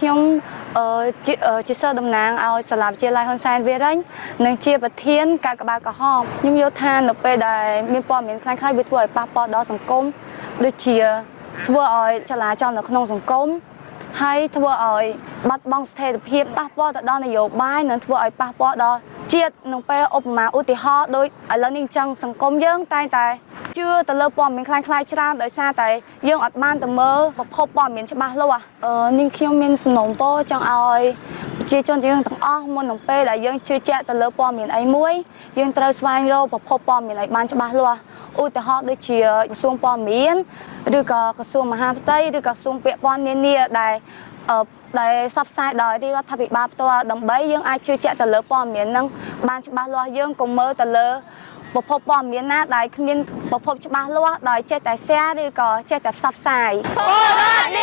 ខ្ញុំជាសិស្សតំណាងឲ្យសាលាវិទ្យាល័យហ៊ុនសែនវារិញនិងជាប្រធានកាកបាទក្រហមខ្ញុំយល់ថានៅពេលដែលមានព័ត៌មានខ្លាំងៗវាធ្វើឲ្យប៉ះពាល់ដល់សង្គមដូចជាធ្វើឲ្យចលាចលនៅក្នុងសង្គមហើយធ្វើឲ្យបាត់បង់ស្ថិរភាពប៉ះពាល់ទៅដល់នយោបាយនិងធ្វើឲ្យប៉ះពាល់ដល់ជាតិក្នុងពេលឧបមាឧទាហរណ៍ដូចឥឡូវនេះអញ្ចឹងសង្គមយើងតែងតែជឿទៅលើព័ត៌មានខ្លាំងៗច្រើនដោយសារតែយើងអត់បានទៅមើលប្រភពព័ត៌មានច្បាស់លាស់នាងខ្ញុំមានសំណូមពរចង់ឲ្យប្រជាជនយើងទាំងអស់មុននឹងពេលដែលយើងជឿជាក់ទៅលើព័ត៌មានអីមួយយើងត្រូវស្វែងរកប្រភពព័ត៌មានឲ្យបានច្បាស់លាស់ឧទាហរណ៍ដូចជាក្រសួងព័ត៌មានឬក៏ក្រសួងមហាផ្ទៃឬក៏ក្រសួងពាក់ព័ន្ធនានាដែលផ្សព្វផ្សាយដោយរដ្ឋាភិបាលផ្ទាល់ដើម្បីយើងអាចជឿជាក់ទៅលើព័ត៌មានហ្នឹងបានច្បាស់លាស់យើងកុំមើលទៅលើប្រភពព័ត៌មានណាដែលគ្មានប្រភពច្បាស់លាស់ដោយចេះតែ share ឬក៏ចេះតែផ្សព្វផ្សាយពលរដ្ឋ